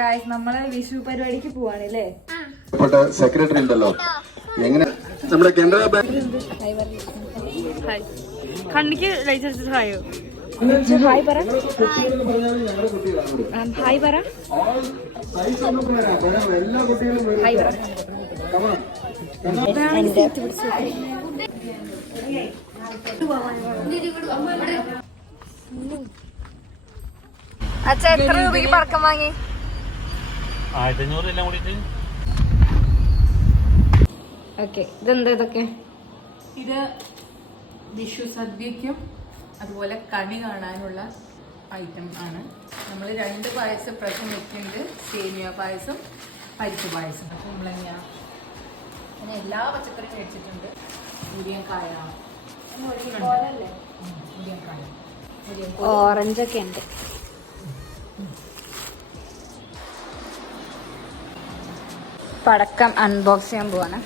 Guys നമ്മള് വിഷു പരിപാടിക്ക് പോവാണ് അല്ലേ? സെക്രട്ടറി ഉണ്ടല്ലോ എങ്ങനെ നമ്മുടെ കാനറ ബാങ്ക് കണ്ണിക്ക് ലൈറ്റ് അടിച്ചിട്ട് ഹായോ ഹായ് പറ ഹായ് പറ ഹായ് പറ. അച്ഛ എത്ര രൂപയ്ക്ക് പടക്കം വാങ്ങി? 1500 എല്ലാം കൂടിയിട്ട്. ഓക്കെ, ഇതെന്താ ഇതൊക്കെ? ഇത് വിഷു സദ്യക്കും അതുപോലെ കണി കാണാനുള്ള ഐറ്റം ആണ്. നമ്മൾ 2 പായസം പ്രശ്നം വെക്കുന്നുണ്ട്. സേമിയ പായസം, പരിപ്പ് പായസം, കുമ്പളങ്ങ, അങ്ങനെ എല്ലാ പച്ചക്കറിയും മേടിച്ചിട്ടുണ്ട്. മുരിങ്ങക്കായ, മുരിങ്ങക്കായ, ഓറഞ്ചൊക്കെ ഉണ്ട്. പടക്കം അൺബോക്സ് ചെയ്യാൻ പോവാണ്.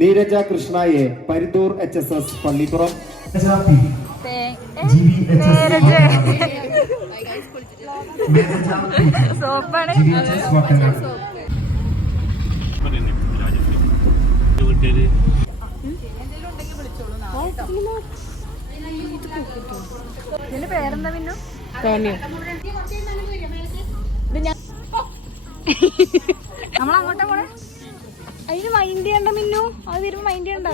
നീരജ കൃഷ്ണയെ പരിതൂർ HSS പള്ളിപ്പുറം. സോപ്പാണ്. ഇതിന്റെ പേരെന്താ മിന്നു? നമ്മളങ്ങോട്ടാ പോണേ? അതിന് മൈൻഡ് ചെയ്യണ്ട മിന്നു, അത് വരുമ്പോ മൈൻഡ് ചെയ്യണ്ട.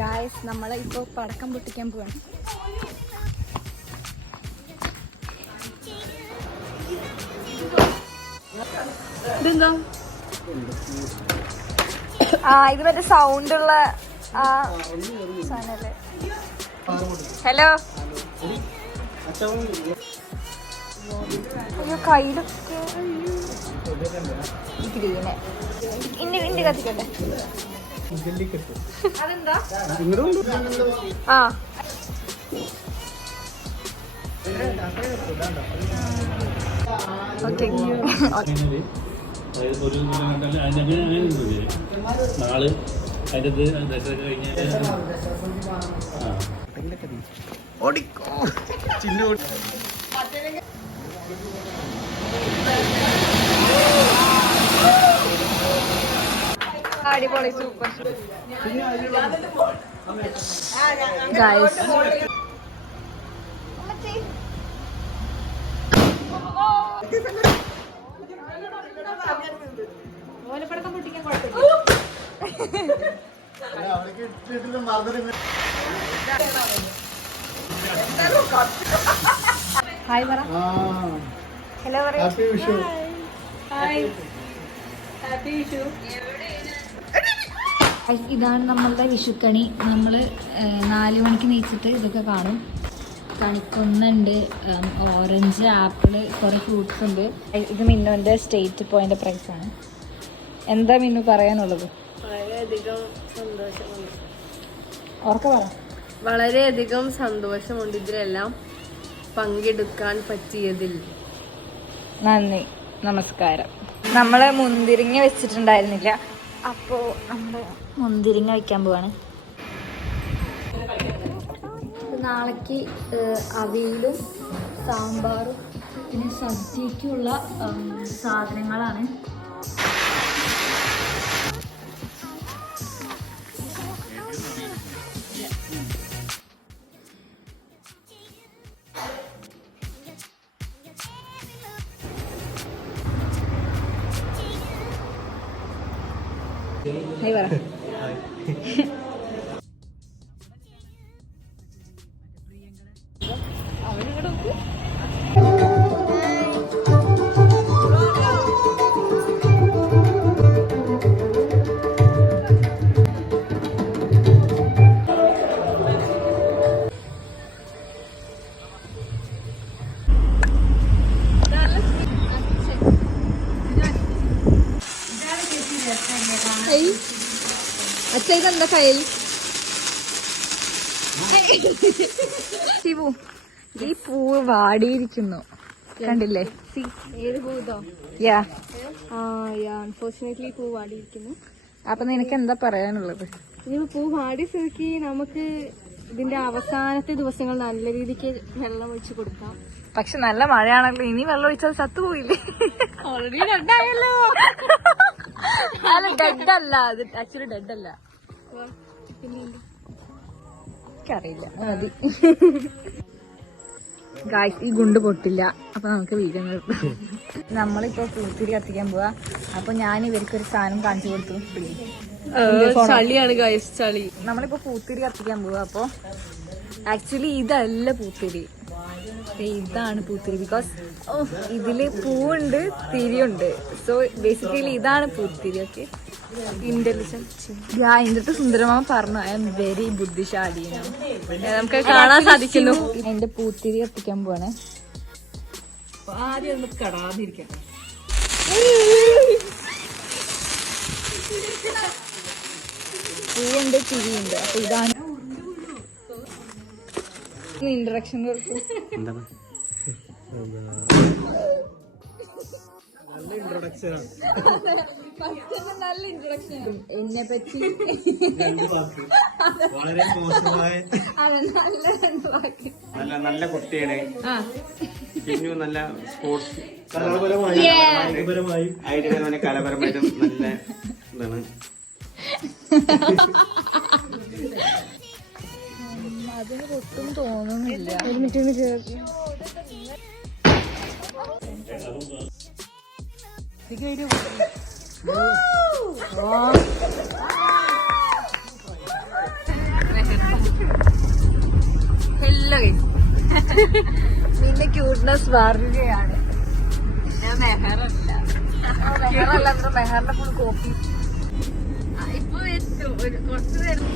ഗായ്സ് നമ്മളെ ഇപ്പൊ പടക്കം പൊട്ടിക്കാൻ പോവാണ്. ഇതെന്താ? ഇത് മറ്റേ സൗണ്ട് ഉള്ള സാധനല്ലേ? ഹലോ, കയ്യിലൊക്കെ ഗ്രീന് ഇന്റെ കത്തിക്കട്ടെ. അതെന്താ? ആ ഓക്കെ. നാള് അതിന്റെ ദശ കഴിഞ്ഞാൽ അടിപൊളി, സൂപ്പർ ഗായ്സ്. ഓലപ്പടക്കം പൊട്ടിക്കാൻ ഹായ് പറ. ഹലോ പറ. ഇതാണ് നമ്മളുടെ വിഷുക്കണി. നമ്മൾ 4 മണിക്ക് നീച്ചിട്ട് ഇതൊക്കെ കാണും. കണിക്കൊന്നുണ്ട്, ഓറഞ്ച്, ആപ്പിള്, കുറെ ഫ്രൂട്ട്സ് ഉണ്ട്. ഇത് മിന്നുവിന്റെ സ്റ്റേറ്റ് പോയിന്റ് പ്രൈസാണ്. എന്താ മിന്നു പറയാനുള്ളത്? വളരെയധികം സന്തോഷമുണ്ട്. ഓർക്ക പറ. വളരെയധികം സന്തോഷമുണ്ട് ഇതിലെല്ലാം പങ്കെടുക്കാൻ പറ്റിയതിൽ. നന്ദി, നമസ്കാരം. നമ്മള് മുന്തിരിങ്ങ വെച്ചിട്ടുണ്ടായിരുന്നില്ല, അപ്പോൾ നമ്മൾ മുന്തിരിങ്ങ വയ്ക്കാൻ പോവാണ്. നാളേക്ക് അവിയലും സാമ്പാറും പിന്നെ സദ്യക്കുള്ള സാധനങ്ങളാണ്. ഹായ് പറ. അച്ഛ ഇതെന്താ കയ്യിൽ? ശിവു, ഈ പൂവ് വാടിയിരിക്കുന്നു, കണ്ടില്ലേ? ഏത് പൂതോ? യാ. അൺഫോർച്ചുനേറ്റ്ലി പൂ വാടിയിരിക്കുന്നു. അപ്പൊ നിനക്ക് എന്താ പറയാനുള്ളത്? ഇനി പൂ വാടിയ സ്ഥിതിക്ക് നമുക്ക് ഇതിന്റെ അവസാനത്തെ ദിവസങ്ങൾ നല്ല രീതിക്ക് വെള്ളം ഒഴിച്ച് കൊടുക്കാം. പക്ഷെ നല്ല മഴയാണല്ലോ, ഇനി വെള്ളം ഒഴിച്ചാൽ ചത്തുപോയില്ലേ? ഓൾറെഡി രണ്ടായല്ലോ. അല്ല, ഡെഡ് അല്ല, അത് ആക്ച്വലി ഡെഡ് അല്ല. എനിക്കറിയില്ല, മതി. ഗായ്സ്, ഈ ഗുണ്ട് പൊട്ടില്ല, അപ്പൊ നമുക്ക് വീഡിയോ നിർത്താം. നമ്മളിപ്പോ പൂത്തിരി കത്തിക്കാൻ പോവാ. അപ്പൊ ഞാൻ ഇവർക്കൊരു സാധനം കാണിച്ചു കൊടുത്തു. ചളിയാണ് ഗൈസ്, ചളി. നമ്മളിപ്പോ പൂത്തിരി കത്തിക്കാൻ പോവാ. അപ്പൊ ആക്ച്വലി ഇതല്ല പൂത്തിരി, ഇതാണ് പൂത്തിരി. ബിക്കോസ് ഇതില് പൂവുണ്ട്, തിരിയുണ്ട്. സോ ബേസിക്കലി ഇതാണ് പൂത്തിരി. Okay, intelligent. ഇതിന്റെ സുന്ദരമാമ പറഞ്ഞു, ഐ എം വെരി ബുദ്ധിശാലി. നമുക്ക് കാണാൻ സാധിക്കുന്നു. എന്റെ പൂത്തിരി കത്തിക്കാൻ പോവാണ്. ആദ്യം ഒന്ന് കടാതിരിക്കാം. പൂവുണ്ട്, തിരിയുണ്ട്. അപ്പൊ ഇതാണ് ഇൻട്രഡക്ഷൻ കൊടുത്തു. നല്ല ഇൻട്രൊഡക്ഷൻ. എന്നെ പറ്റി വളരെ മോശമായ നല്ല കുട്ടിയാണ്. പിന്നെ നല്ല സ്പോർട്സ് ആയിട്ട് നല്ല കലാപരമായിട്ടും നല്ല ഇതാണ്. അതിന് ഒട്ടും തോന്നുന്നില്ല. ഹലോ, നിന്റെ ക്യൂട്ട്നെസ് വർഗയാണ്. മെഹറല്ല, മെഹറിന്റെ ഫുൾ കോപ്പി. ഇപ്പൊ എത്തും, കുറച്ചു നേരം.